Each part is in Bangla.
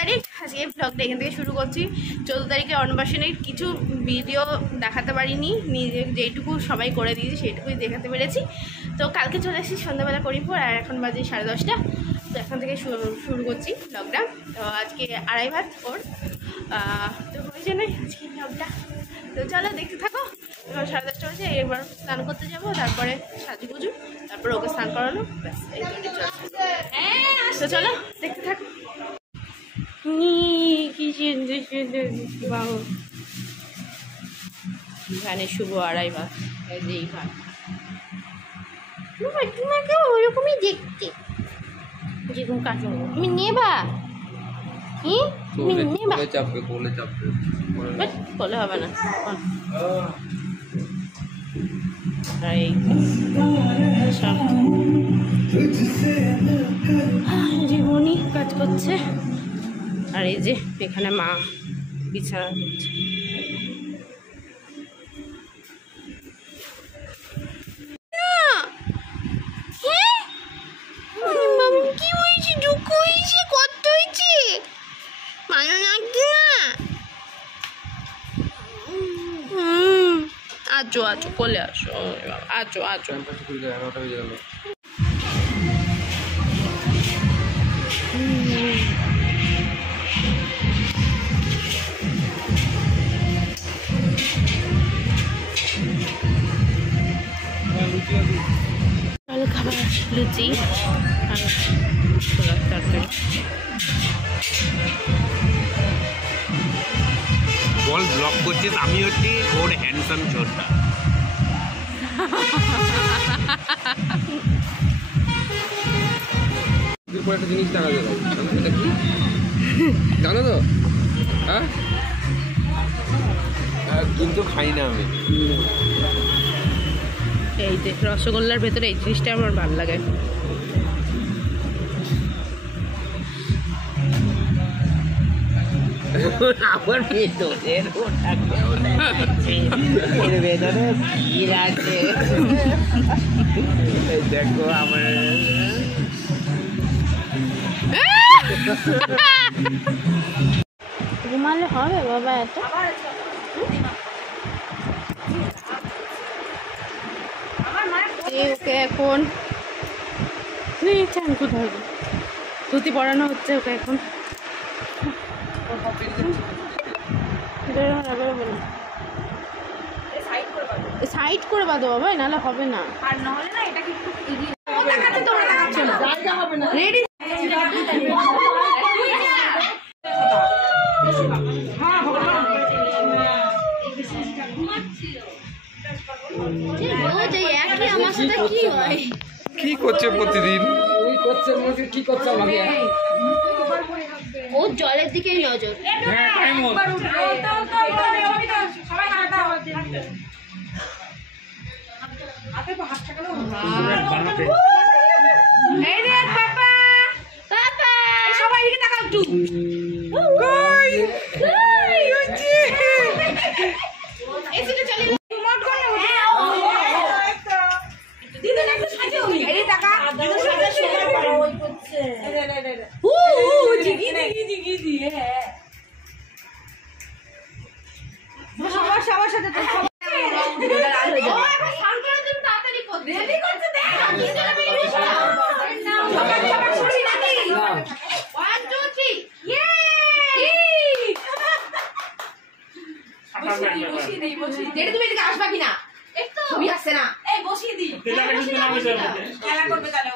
তারিখ আজকে ব্লগটা এখান থেকে শুরু করছি। 14 তারিখে অন্নপ্রাশনের কিছু ভিডিও দেখাতে পারিনি, নিজে যেটুকু সবাই করে দিয়েছি সেইটুকুই দেখাতে পেরেছি। তো কালকে চলে আসছি সন্ধ্যাবেলা করিমপুর, আর এখন বাজে 10:30। তো এখন থেকে শুরু করছি ব্লগটা। তো আজকে 2:30 ভাত ওর, তো ওই জন্যই আজকে ব্লগটা। তো চলো দেখতে থাকো। এবার 10:30 হয়েছে, এবার স্নান করতে যাবো, তারপরে সাজুগুজু, তারপরে ওকে স্নান করানো, ব্যাস এই জন্যই চলছে। তো চলো দেখতে থাকো। এখানে শুভ 2:30 ভাত, এই যে এই ভাত তোমাকে ওরকমই দেখতে, যেরকম কাটুন তুমি নেবা। তুমি নেবা, বলে হবে না। জীবনী কাজ করছে, আর এই যে এখানে মা বিছানা করছে। কি হয়েছে? দুঃখ হয়েছে? কত হয়েছে? ভালো লাগছে না? আছো আছো, কোলে আসো, আছো আছো। খাবার লুচি আর ছোলার তরকারি। বল ব্লগ করছিস, আমি হচ্ছি ওর হ্যান্ডসাম ছোটটা। একটা জিনিস দেখা যাবে, এটা কি জানো তো? হ্যাঁ, কিন্তু খাই না আমি। এই যে রসগোল্লার ভেতরে এই জিনিসটা আমার ভালো লাগে। আমার ভেতরে দেখো আমার ঘুমালে হবে বাবা এত? ওকে এখন চান কোথায় ধুতি পরানো হচ্ছে ওকে এখন। সাইড করে বাঁধো বাবা, নাহলে হবে না। আর নাহলে না এটাকে একটু এগিয়ে জায়গা হবে না। রেডি কি করছে প্রতিদিন? কি করছে আমাকে? ও জলের দিকেই নজর। সবাই দিকে তাকাও একটু। সবার সাথে তুমি এদিকে আসবা কিনা? ছবি আসছে না, এই বসিয়ে দিই। খেলা করবে তাহলে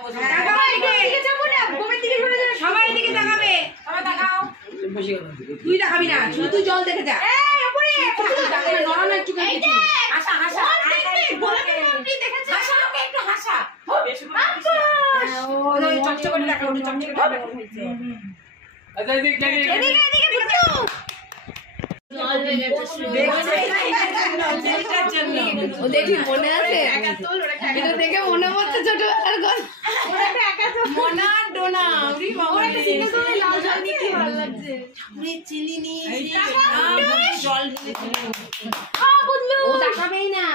সবাই এদিকে তাকাবে। সবাই তাকাও। তুই তাকাবি না, শুধু তুই জল দেখে যা। দেখি মনে আছে, দেখে মনে পড়ছে ছোটবেলার কথা। চিলি নিয়ে জল তাকাবেই না।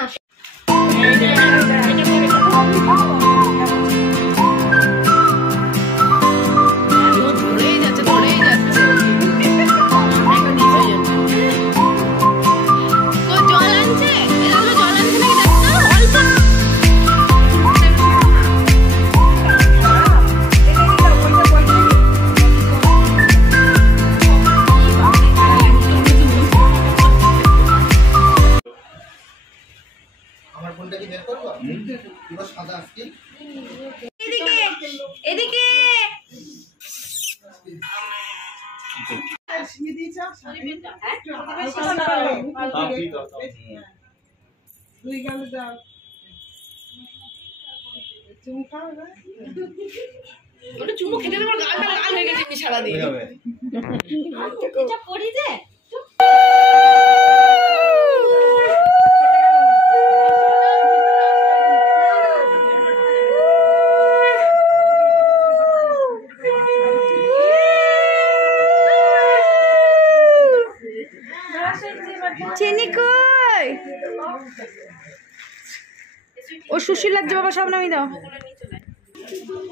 ধরেই যাচ্ছে এদিকে এদিকে চুমু খেতে আমার গালটা লাল হয়ে গেছে সারাদিন করি যে চিনি কই ও সুশীল লাগছে বাবা সব নামি দাও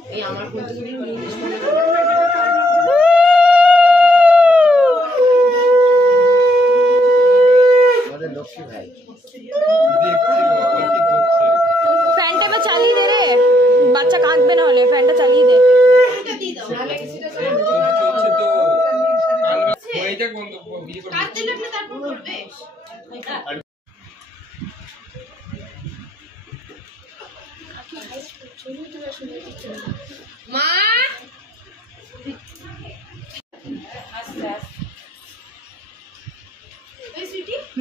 এই আমার লক্ষ্মী ভাই ফ্যানটা এবার চালিয়ে দে রে বাচ্চা কাঁদবে না হলে ফ্যানটা চালিয়ে দে মা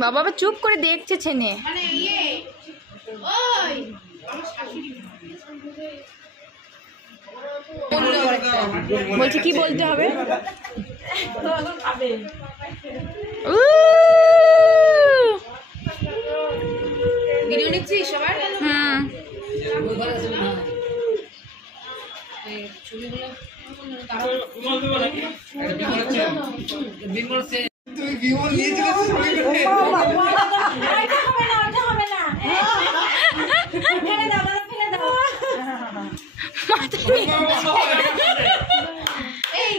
বাবা আবার চুপ করে দেখছে ছেনে মানে ইয়ে ওই আমার শাশুড়ি বলছি কি বলতে হবে ভিডিও নিচ্ছিস সবার হুম ছবিগুলো তুই বিমল নিয়েছিস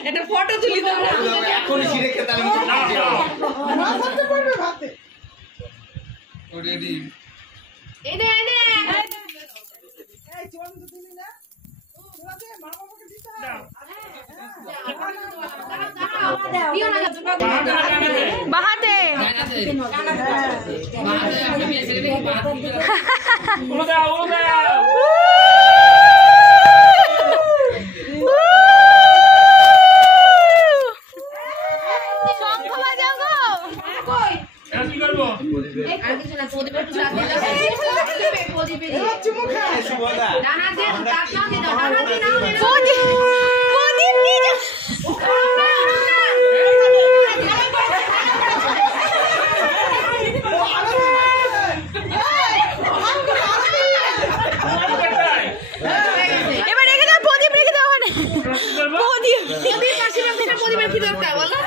একটা ফটো তুলি দাও এখন ছিঁড়ে খেতে আমি রেডি এনে এনে বাহাতে এবার রেখে দাও প্রদীপ রেখে দাও প্রদীপ প্রদীপ রেখে দাও বলো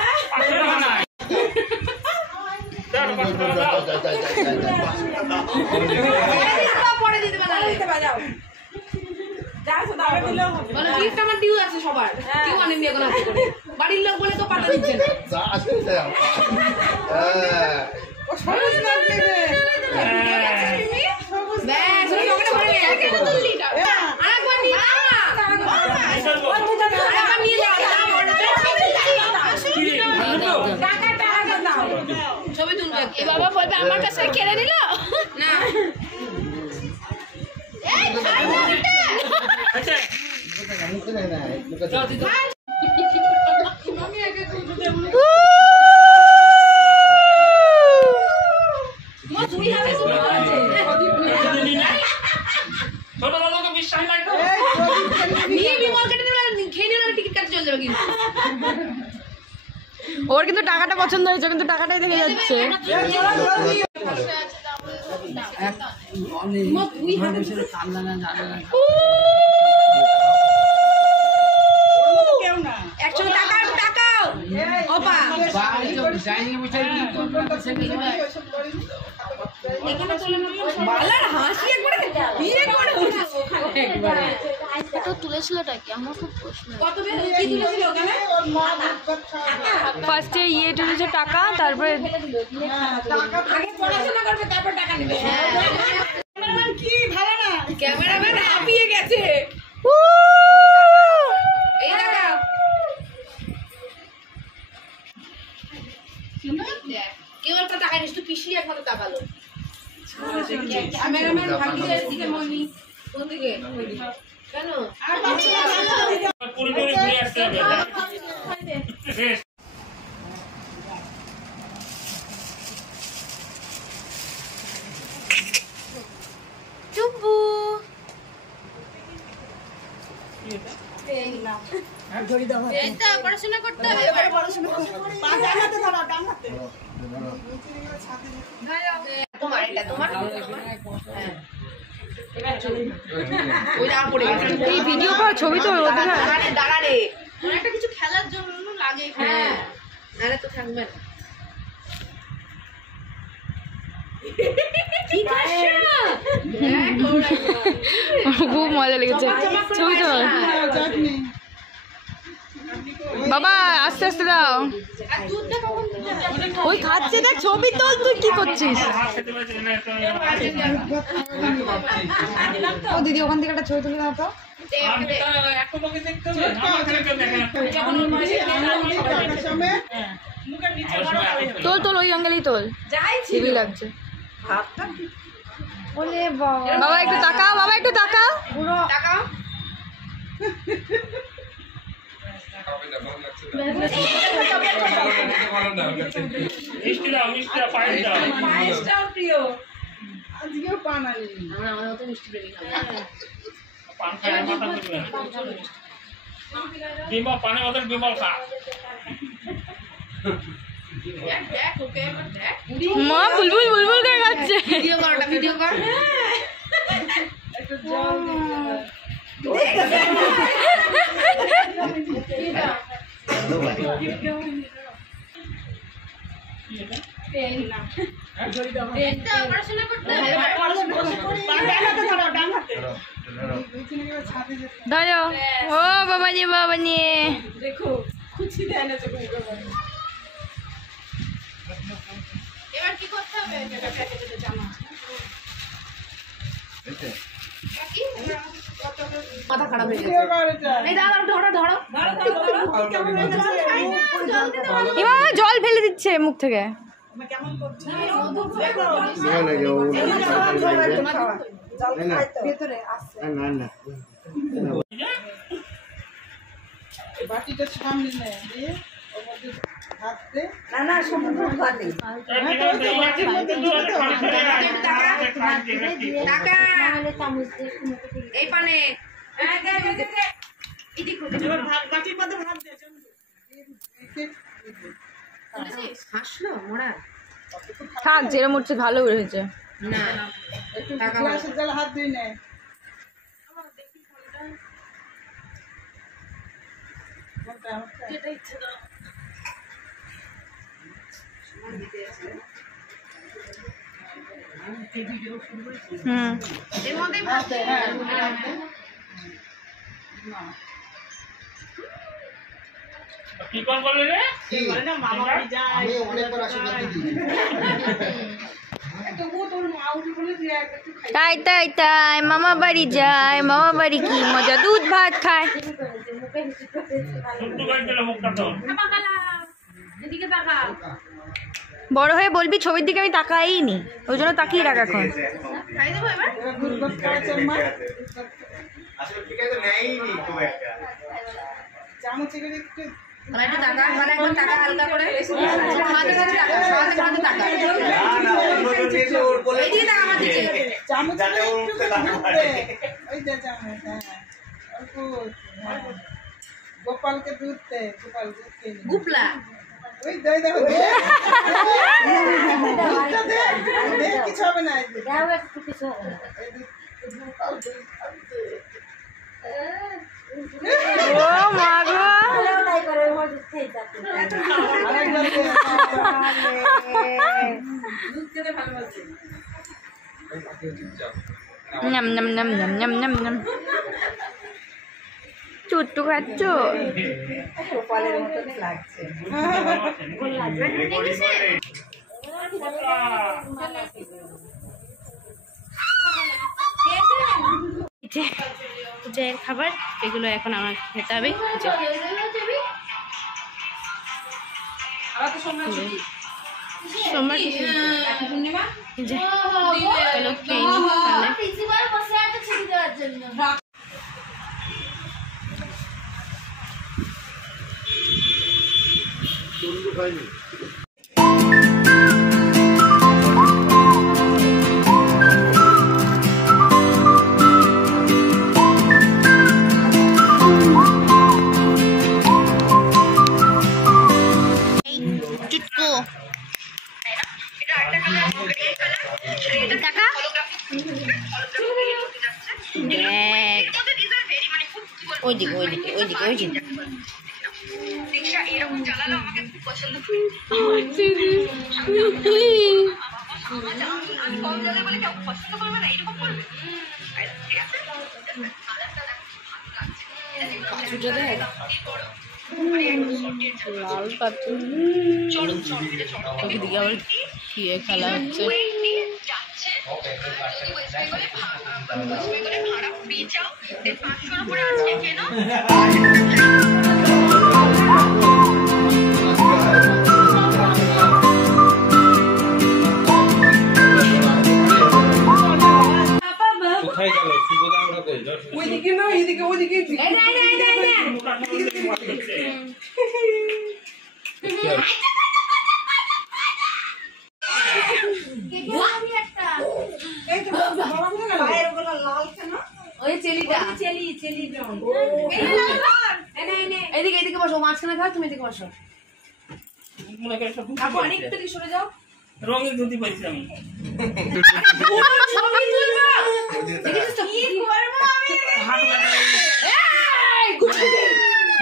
পরে দিতে পারো আমার ডিউ আছে সবার ডিউ আনেন এখন হাতে করে বাড়ির লোক বলে তো পাতা দিচ্ছে ছবি তুলবে বাবা বলবে আমার কাছে কেড়ে নিল না ওর কিন্তু টাকাটা পছন্দ হয়েছে কিন্তু টাকাটাই দেখে যাচ্ছে ফার্স্টে ইয়ে তুলেছে টাকা তারপরে ক্যামেরাম্যান হাঁপিয়ে গেছে কেউ একটা টাকা নিস তো পিসি একমাত্র টাকালো ক্যামেরাম্যান ভাগিয়ে দিকে মনি চুপু পড়াশোনা করতে হবে তোমার এটা তোমার ভিডিও কর ছবি তো দাঁড়া রে একটা কিছু খেলার জন্য লাগে হ্যাঁ আরে তো থাকবে না খুব মজা লেগেছে ছবি তো বাবা আস্তে আস্তে দাও ওই খাচ্ছে দেখ ছবি তোল তুই কি করছিস ও দিদি ওখান থেকে একটা ছবি তুলে দাও তো তোল তোল ওই অ্যাঙ্গেলেই তোল হেভি লাগছে বাবা একটু তাকাও বাবা একটু তাকাও টাকাও পানি বদল বিমল খা মা বুলবুল বুলবুল করে খাচ্ছে ভিডিও কর ভিডিও কর পড়াশোনা করতে হবে ধরো ও বাবা নিয়ে এবার কি করতে হবে মাথা খারাপ হয়ে গেছে এই দাদা ধরো ধরো এবার জল ফেলে দিচ্ছে মুখ থেকে বাটিটা সামনে নেয় দিয়ে ওর মধ্যে হাত দে না সমুদ্র খালি এই পানে বাটির মধ্যে ভাত দে হাসলো মোড়া থাক যেরম উঠছে ভালো হয়েছে না গ্লাসের জল হাত ধুই নেয় এর মধ্যে ভাত দে কি কোন বলে রে বলে না মামা বাড়ি যায় আমি অনেকবার আসি দিদি তবুও তোর মা উঠে বলে দিয়ে একটু খাই তাই তাই তাই মামা বাড়ি যায় মামা বাড়ি কি মজা দুধ ভাত খায় শুদ্ধ করে দিলে মুখটা তো এদিকে তাকা বড় হয়ে বলবি ছবির দিকে আমি তাকাইনি ওই জন্য তাকিয়ে রাখ এখন খাই দেবো এবার দুর্গত করেছে মা আসলে ঠিক আছে নেইনি খুব একটা চামচে করে একটু মানে একটু টাকা মানে একবার টাকা হালকা করে মাঝে মাঝে টাকা মাঝে টাকা না অন্য দিয়েছে ওর বলে এইদিকে টাকা আমার দিকে চামচে যাতে করে ওর একটু মুখে না দুধ পড়ে। দে ওই যে চামচ হ্যাঁ অল্প হ্যাঁ। গোপালকে দুধ দে গোপাল দুধ খেয়ে নি। গুপলা ওই দই দেখো দে দুধটা দে দে কিছু হবে না এই যে। এই দুধ গোপাল দুধ খাচ্ছে। ও মা গো আরেকবার দে। নাম নাম নাম নাম নাম নাম নাম চুট্টু খাচ্ছ গোপালের মতো লাগছে যে খাবার এগুলো এখন আমার খেতে হবে সোমবার চলো খেয়ে নিই তাহলে চুটকো টাকা ওইদিকে ওইদিকে ওইদিকে ওইদিকে লাল পাত্র ওদিকে আবার খেয়ে খেলা হচ্ছে কোথায় গেল সুবোধা ওটাতে ওইদিকে না এইদিকে ওইদিকে এই তো বাবা কোথায় গেল পায়ের ওগুলো লাল কেন ওই চেলিটা চেলি এদিকে এদিকে বসো মাঝখানে খাও তুমি এদিকে বসো মনে করে সব আপু অনেকটা দিকে সরে যাও রঙের ধুতি পাইছি আমি ছবি তুলবা দেখেছিস তো কি করব আমি হাত লাগা এই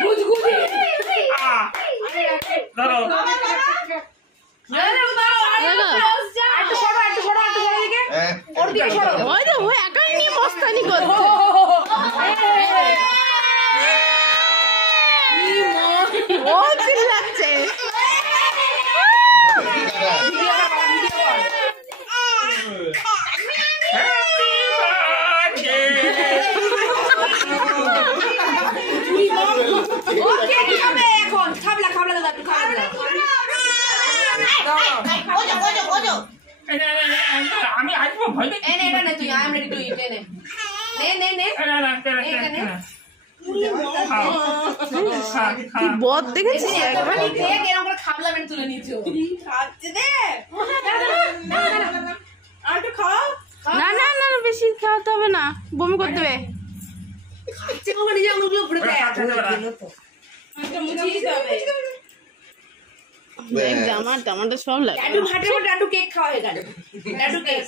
গুজগুজি ধরো একটু সরো এদিকে ওর দিকে সরো ওই যে ও একাই নিয়ে মস্তানি করছে ও চিল্লাচ্ছে ওকে কি হবে এখন খাবলা দাদা একটু খাবলা আমি আসবো ভয় দেখি এনে এটা নে তুই আই এম রেডি টু ইট এনে নে বদ দেখেছিস একবার এরকম করে খাবলা মেরে তুলে নিয়েছো খাচ্ছে দে আর একটু খাও না না না বেশি খাওয়াতে হবে না বমি করতে হবে খাচ্ছে কখন নিজে আঙুলগুলো ঘুরে দেয় এটা মুছিয়ে দিতে হবে জামাটা সব লাগে ডাডু ভাটের পর ডাডু কেক খাওয়া হয়ে গেল ডাডু কেক